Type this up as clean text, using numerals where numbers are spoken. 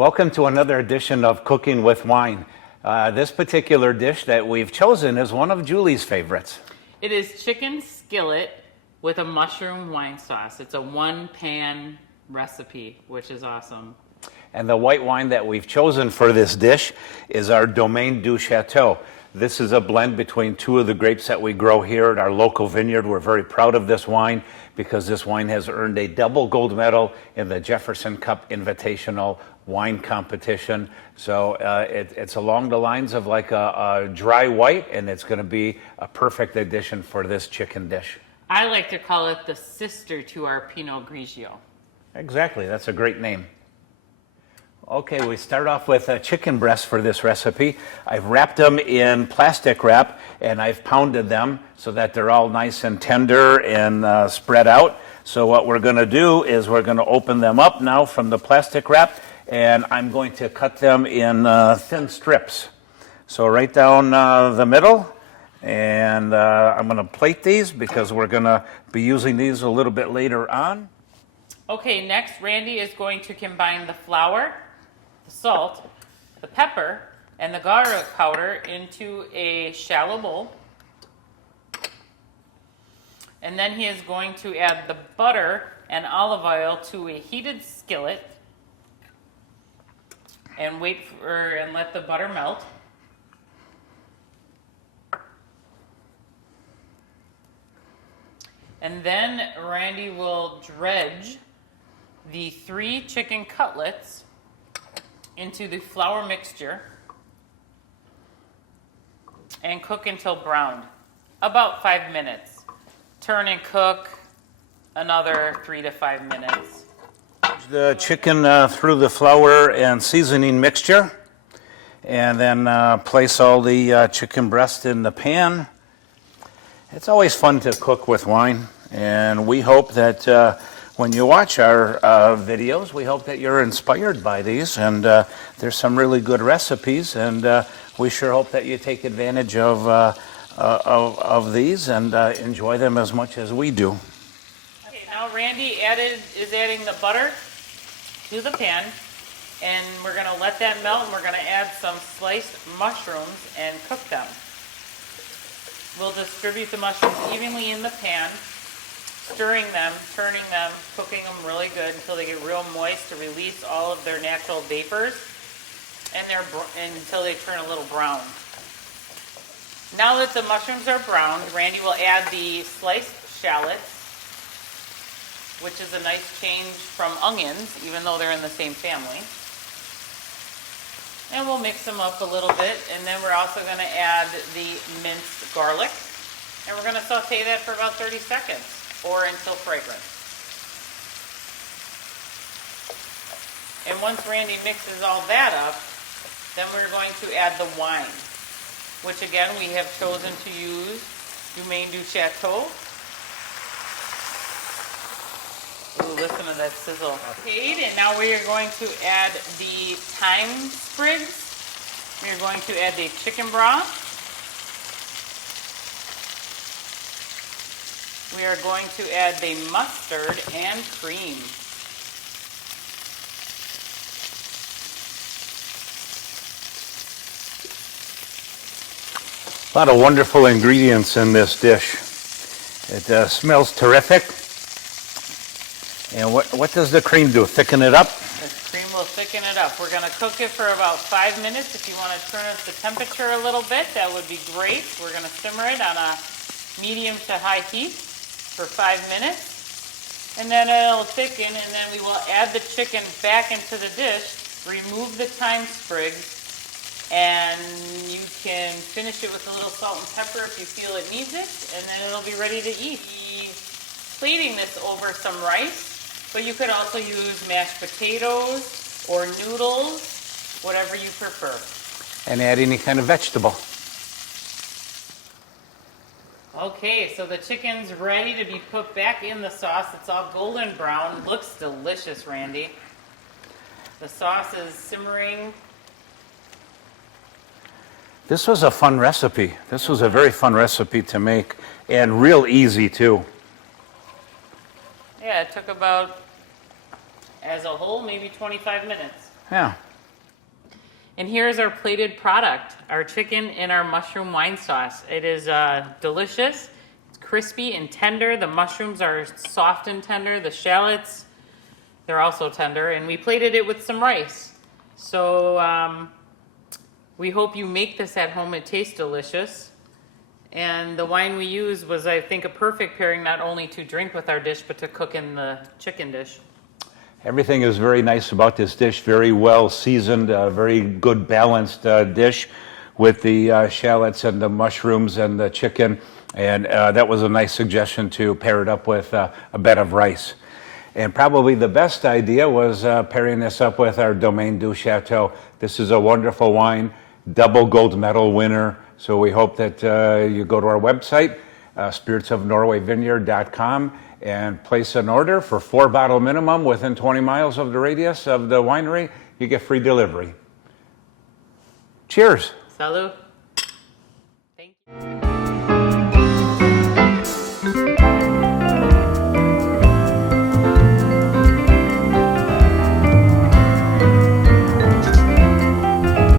Welcome to another edition of Cooking with Wine. This particular dish that we've chosen is one of Julie's favorites. It is chicken skillet with a mushroom wine sauce. It's a one-pan recipe, which is awesome. And the white wine that we've chosen for this dish is our Domaine du Chateau. This is a blend between two of the grapes that we grow here at our local vineyard. We're very proud of this wine because this wine has earned a double gold medal in the Jefferson Cup Invitational Wine Competition. So it's along the lines of like a dry white, and it's going to be a perfect addition for this chicken dish. I like to call it the sister to our Pinot Grigio. Exactly, that's a great name. Okay, we start off with a chicken breast for this recipe. I've wrapped them in plastic wrap and I've pounded them so that they're all nice and tender and spread out. So what we're going to do is we're going to open them up now from the plastic wrap, and I'm going to cut them in thin strips. So right down the middle, and I'm going to plate these because we're going to be using these a little bit later on. Okay, next Randy is going to combine the flour, the salt, the pepper, and the garlic powder into a shallow bowl. And then he is going to add the butter and olive oil to a heated skillet and let the butter melt. And then Randy will dredge the 3 chicken cutlets into the flour mixture and cook until browned, about 5 minutes. Turn and cook another 3 to 5 minutes. The chicken through the flour and seasoning mixture, and then place all the chicken breast in the pan. It's always fun to cook with wine, and we hope that when you watch our videos, we hope that you're inspired by these, and there's some really good recipes, and we sure hope that you take advantage of these and enjoy them as much as we do. Okay, now Randy is adding the butter to the pan, and we're going to let that melt, and we're going to add some sliced mushrooms and cook them. We'll distribute the mushrooms evenly in the pan, stirring them, turning them, cooking them really good until they get real moist to release all of their natural vapors, and until they turn a little brown. Now that the mushrooms are browned, Randy will add the sliced shallots, which is a nice change from onions, even though they're in the same family. And we'll mix them up a little bit, and then we're also going to add the minced garlic, and we're going to saute that for about 30 seconds. Or until fragrant. And once Randy mixes all that up, then we're going to add the wine, which again we have chosen to use Domaine du Chateau. Ooh, listen to that sizzle. Okay, and now we are going to add the thyme sprigs. We are going to add the chicken broth. We are going to add the mustard and cream. A lot of wonderful ingredients in this dish. It smells terrific. And what does the cream do? Thicken it up? The cream will thicken it up. We're going to cook it for about 5 minutes. If you want to turn up the temperature a little bit, that would be great. We're going to simmer it on a medium to high heat for 5 minutes, and then it'll thicken, and then we will add the chicken back into the dish, remove the thyme sprigs, and you can finish it with a little salt and pepper if you feel it needs it, and then it'll be ready to eat. Plating this over some rice, but you could also use mashed potatoes or noodles, whatever you prefer. And add any kind of vegetable. Okay, so the chicken's ready to be put back in the sauce. It's all golden brown. Looks delicious, Randy. The sauce is simmering. This was a fun recipe. This was a very fun recipe to make, and real easy too. Yeah, it took about, as a whole, maybe 25 minutes. Yeah. And here's our plated product, our chicken and our mushroom wine sauce. It is delicious. It's crispy and tender. The mushrooms are soft and tender. The shallots, they're also tender. And we plated it with some rice. So we hope you make this at home. It tastes delicious. And the wine we used was, I think, a perfect pairing, not only to drink with our dish, but to cook in the chicken dish. Everything is very nice about this dish, very well seasoned, very good balanced dish with the shallots and the mushrooms and the chicken. And that was a nice suggestion to pair it up with a bed of rice. And probably the best idea was pairing this up with our Domaine du Chateau. This is a wonderful wine, double gold medal winner. So we hope that you go to our website, spiritsofnorwayvineyard.com, and place an order for 4-bottle minimum within 20 miles of the radius of the winery. You get free delivery. Cheers. Salud. Thank you.